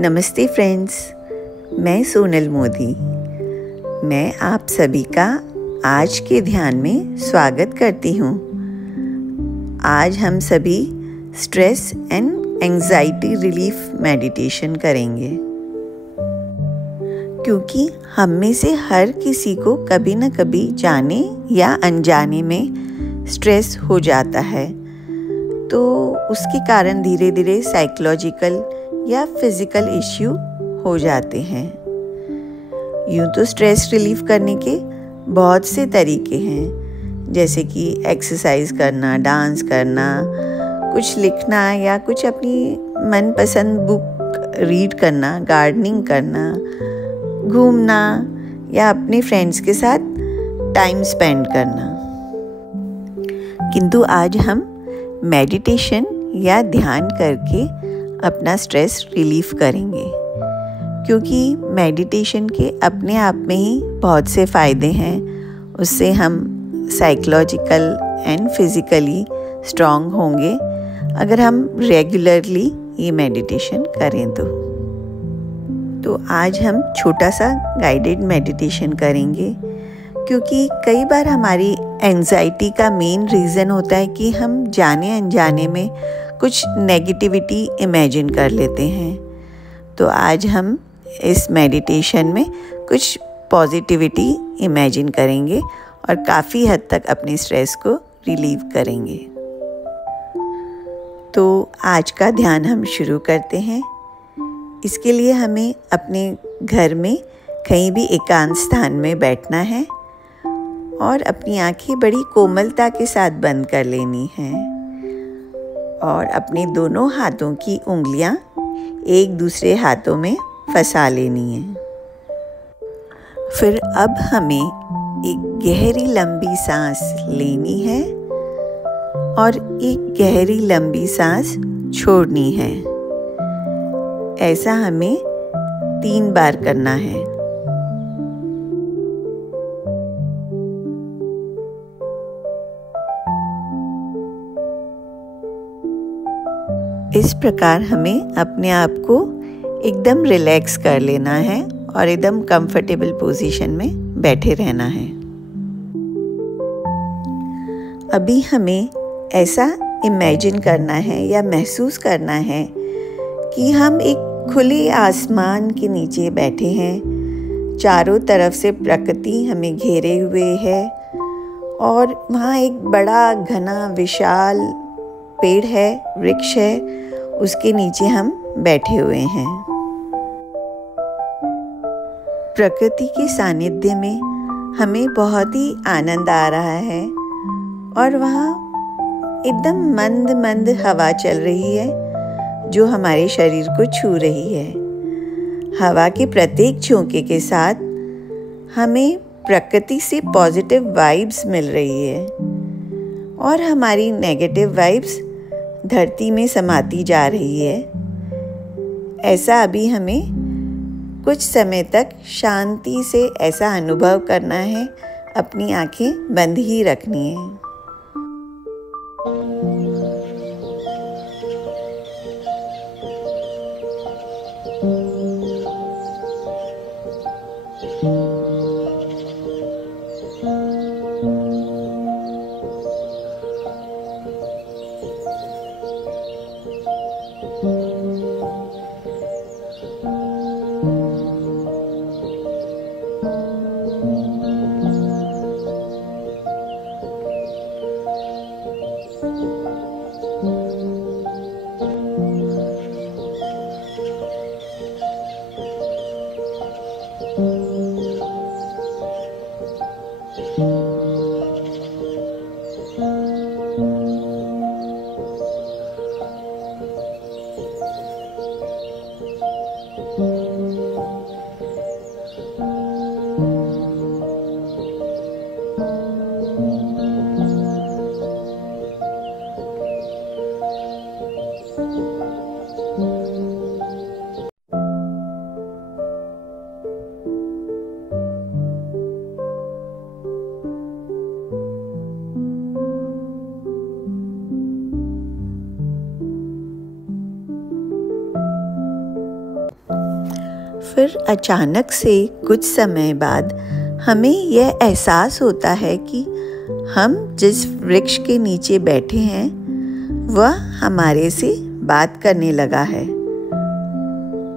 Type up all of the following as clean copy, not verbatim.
नमस्ते फ्रेंड्स, मैं सोनल मोदी। मैं आप सभी का आज के ध्यान में स्वागत करती हूँ। आज हम सभी stress and anxiety relief meditation करेंगे, क्योंकि हम में से हर किसी को कभी न कभी जाने या अनजाने में स्ट्रेस हो जाता है। तो उसके कारण धीरे धीरे साइकोलॉजिकल या फिज़िकल इश्यू हो जाते हैं। यूँ तो स्ट्रेस रिलीफ करने के बहुत से तरीके हैं, जैसे कि एक्सरसाइज करना, डांस करना, कुछ लिखना या कुछ अपनी मनपसंद बुक रीड करना, गार्डनिंग करना, घूमना या अपने फ्रेंड्स के साथ टाइम स्पेंड करना। किंतु आज हम मेडिटेशन या ध्यान करके अपना स्ट्रेस रिलीफ करेंगे, क्योंकि मेडिटेशन के अपने आप में ही बहुत से फ़ायदे हैं। उससे हम साइकोलॉजिकल एंड फिज़िकली स्ट्रॉन्ग होंगे अगर हम रेगुलरली ये मेडिटेशन करें तो आज हम छोटा सा गाइडेड मेडिटेशन करेंगे, क्योंकि कई बार हमारी एंजाइटी का मेन रीज़न होता है कि हम जाने अनजाने में कुछ नेगेटिविटी इमेजिन कर लेते हैं। तो आज हम इस मेडिटेशन में कुछ पॉजिटिविटी इमेजिन करेंगे और काफ़ी हद तक अपने स्ट्रेस को रिलीव करेंगे। तो आज का ध्यान हम शुरू करते हैं। इसके लिए हमें अपने घर में कहीं भी एकांत स्थान में बैठना है और अपनी आंखें बड़ी कोमलता के साथ बंद कर लेनी हैं और अपने दोनों हाथों की उंगलियां एक दूसरे हाथों में फंसा लेनी है। फिर अब हमें एक गहरी लंबी सांस लेनी है और एक गहरी लंबी सांस छोड़नी है। ऐसा हमें 3 बार करना है। इस प्रकार हमें अपने आप को एकदम रिलैक्स कर लेना है और एकदम कंफर्टेबल पोजीशन में बैठे रहना है। अभी हमें ऐसा इमेजिन करना है या महसूस करना है कि हम एक खुले आसमान के नीचे बैठे हैं। चारों तरफ से प्रकृति हमें घेरे हुए है और वहाँ एक बड़ा घना विशाल पेड़ है, वृक्ष है, उसके नीचे हम बैठे हुए हैं। प्रकृति के सानिध्य में हमें बहुत ही आनंद आ रहा है और वहाँ एकदम मंद मंद हवा चल रही है जो हमारे शरीर को छू रही है। हवा के प्रत्येक झोंके के साथ हमें प्रकृति से पॉजिटिव वाइब्स मिल रही है और हमारी नेगेटिव वाइब्स धरती में समाती जा रही है। ऐसा अभी हमें कुछ समय तक शांति से ऐसा अनुभव करना है। अपनी आंखें बंद ही रखनी है। फिर अचानक से कुछ समय बाद हमें यह एहसास होता है कि हम जिस वृक्ष के नीचे बैठे हैं वह हमारे से बात करने लगा है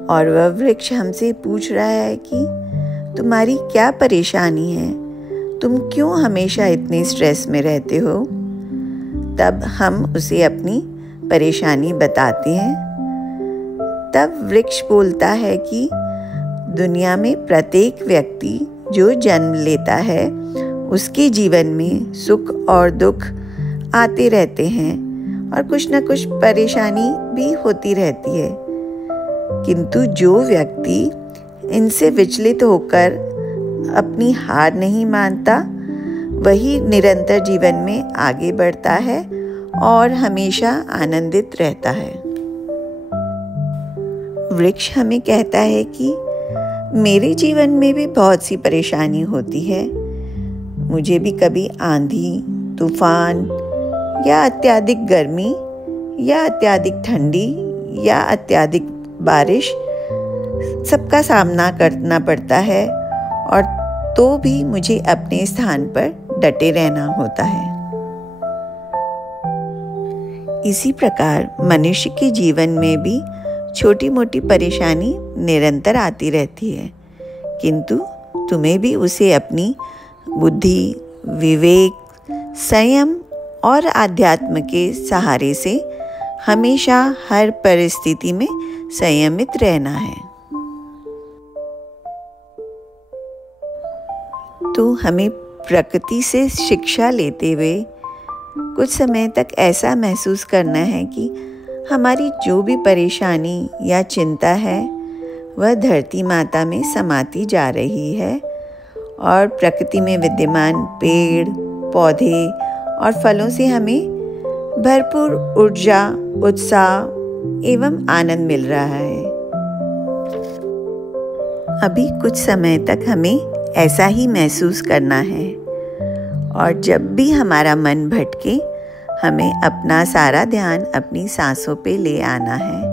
और वह वृक्ष हमसे पूछ रहा है कि तुम्हारी क्या परेशानी है, तुम क्यों हमेशा इतने स्ट्रेस में रहते हो। तब हम उसे अपनी परेशानी बताते हैं। तब वृक्ष बोलता है कि दुनिया में प्रत्येक व्यक्ति जो जन्म लेता है उसके जीवन में सुख और दुख आते रहते हैं और कुछ न कुछ परेशानी भी होती रहती है, किंतु जो व्यक्ति इनसे विचलित होकर अपनी हार नहीं मानता वही निरंतर जीवन में आगे बढ़ता है और हमेशा आनंदित रहता है। वृक्ष हमें कहता है कि मेरे जीवन में भी बहुत सी परेशानी होती है, मुझे भी कभी आंधी, तूफान या अत्यधिक गर्मी या अत्यधिक ठंडी या अत्यधिक बारिश सबका सामना करना पड़ता है और तो भी मुझे अपने स्थान पर डटे रहना होता है। इसी प्रकार मनुष्य के जीवन में भी छोटी मोटी परेशानी निरंतर आती रहती है, किंतु तुम्हें भी उसे अपनी बुद्धि, विवेक, संयम और आध्यात्म के सहारे से हमेशा हर परिस्थिति में संयमित रहना है। तो हमें प्रकृति से शिक्षा लेते हुए कुछ समय तक ऐसा महसूस करना है कि हमारी जो भी परेशानी या चिंता है वह धरती माता में समाती जा रही है और प्रकृति में विद्यमान पेड़, पौधे और फलों से हमें भरपूर ऊर्जा, उत्साह एवं आनंद मिल रहा है। अभी कुछ समय तक हमें ऐसा ही महसूस करना है और जब भी हमारा मन भटके हमें अपना सारा ध्यान अपनी सांसों पे ले आना है।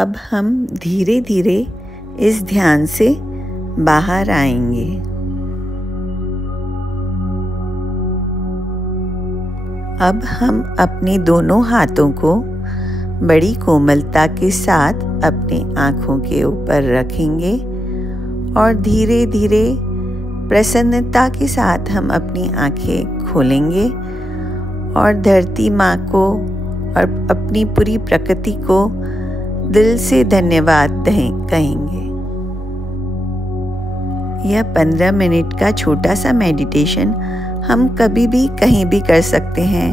अब हम धीरे धीरे इस ध्यान से बाहर आएंगे। अब हम अपने दोनों हाथों को बड़ी कोमलता के साथ अपने आँखों के ऊपर रखेंगे और धीरे धीरे प्रसन्नता के साथ हम अपनी आँखें खोलेंगे और धरती माँ को और अपनी पूरी प्रकृति को दिल से धन्यवाद कहेंगे। यह 15 मिनट का छोटा सा मेडिटेशन हम कभी भी कहीं भी कर सकते हैं।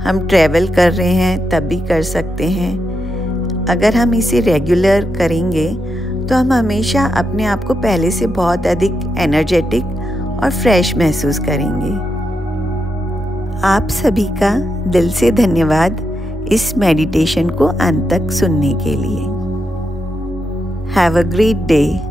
हम ट्रैवल कर रहे हैं तब भी कर सकते हैं। अगर हम इसे रेगुलर करेंगे तो हम हमेशा अपने आप को पहले से बहुत अधिक एनर्जेटिक और फ्रेश महसूस करेंगे। आप सभी का दिल से धन्यवाद इस मेडिटेशन को अंत तक सुनने के लिए। Have a great day.